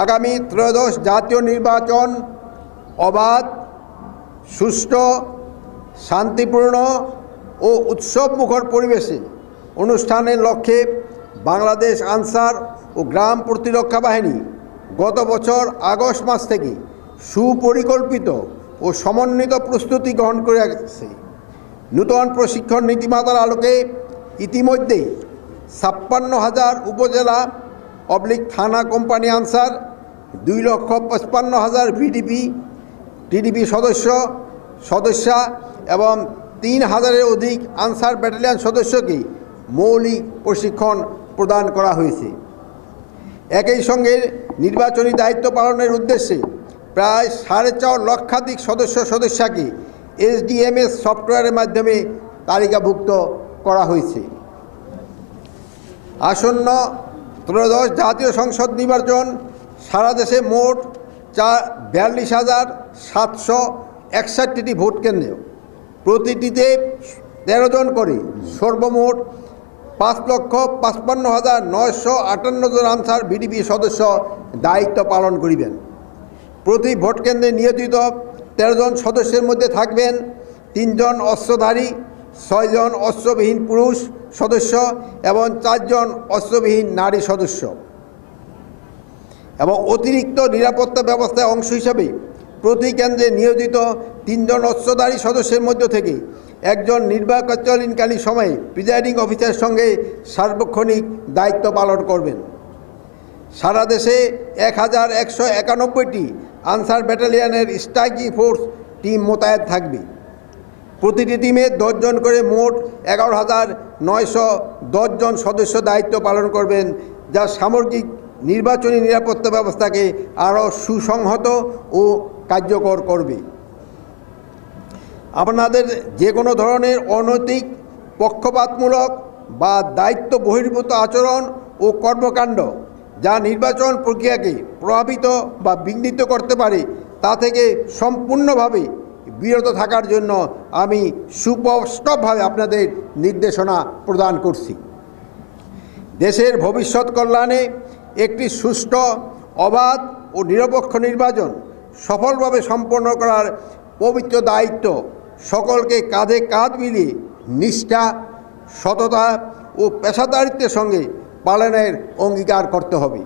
আগামী ত্রয়োদশ জাতীয় নির্বাচন অবাধ, সুষ্ঠু, শান্তিপূর্ণ ও উৎসবমুখর পরিবেশে অনুষ্ঠানের লক্ষ্যে বাংলাদেশ আনসার ও গ্রাম প্রতিরক্ষা বাহিনী গত বছর আগস্ট মাস থেকে সুপরিকল্পিত ও সমন্বিত প্রস্তুতি গ্রহণ করে আসছে। নূতন প্রশিক্ষণ নীতিমালার আলোকে ইতিমধ্যেই ৫৬,০০০ উপজেলা থানা কোম্পানি আনসার, ২,৫৫,০০০ টিডিপি সদস্যা এবং ৩,০০০-এর অধিক আনসার ব্যাটালিয়ন সদস্যকে মৌলিক প্রশিক্ষণ প্রদান করা হয়েছে। একই সঙ্গে নির্বাচনী দায়িত্ব পালনের উদ্দেশ্যে প্রায় ৪.৫ লক্ষাধিক সদস্যকে SDMS সফটওয়্যারের মাধ্যমে তালিকাভুক্ত করা হয়েছে। আসন্ন ত্রয়োদশ জাতীয় সংসদ নির্বাচন সারা দেশে মোট ৪২,৭৬১টি ভোট কেন্দ্র, প্রতিটিতে ১৩ জন করে সর্বমোট ৫,৫৫,৯৫৮ জন আনসার ভিডিপি সদস্য দায়িত্ব পালন করিবেন। প্রতি ভোট কেন্দ্রে নিয়োজিত ১৩ জন সদস্যের মধ্যে থাকবেন ৩ জন অস্ত্রধারী, ৬ জন অস্ত্রবিহীন পুরুষ সদস্য এবং ৪ জন অস্ত্রবিহীন নারী সদস্য। এবং অতিরিক্ত নিরাপত্তা ব্যবস্থার অংশ হিসাবে প্রতি কেন্দ্রে নিয়োজিত ৩ জন অস্ত্রধারী সদস্যের মধ্য থেকে একজন নির্বাচনকালীন সময়ে প্রিজাইডিং অফিসারের সঙ্গে সার্বক্ষণিক দায়িত্ব পালন করবেন। সারা দেশে ১,১৯১টি আনসার ব্যাটালিয়নের স্ট্রাইকিং ফোর্স টিম মোতায়েন থাকবে। প্রতিটি টিমে ১০ জন করে মোট ১১,৯১০ জন সদস্য দায়িত্ব পালন করবেন, যা সামগ্রিক নির্বাচনী নিরাপত্তা ব্যবস্থাকে আরও সুসংহত ও কার্যকর করবে। আপনাদের যে কোনো ধরনের অনৈতিক, পক্ষপাতমূলক বা দায়িত্ব বহির্ভূত আচরণ ও কর্মকাণ্ড যা নির্বাচন প্রক্রিয়াকে প্রভাবিত বা বিঘ্নিত করতে পারে তা থেকে সম্পূর্ণভাবে বিরত থাকার জন্য আমি সুস্পষ্টভাবে আপনাদের নির্দেশনা প্রদান করছি। দেশের ভবিষ্যৎ কল্যাণে একটি সুষ্ঠু, অবাধ ও নিরপেক্ষ নির্বাচন সফলভাবে সম্পন্ন করার পবিত্র দায়িত্ব সকলকে কাঁধে কাঁধ মিলিয়ে নিষ্ঠা, সততা ও পেশাদারিত্বের সঙ্গে পালনের অঙ্গীকার করতে হবে।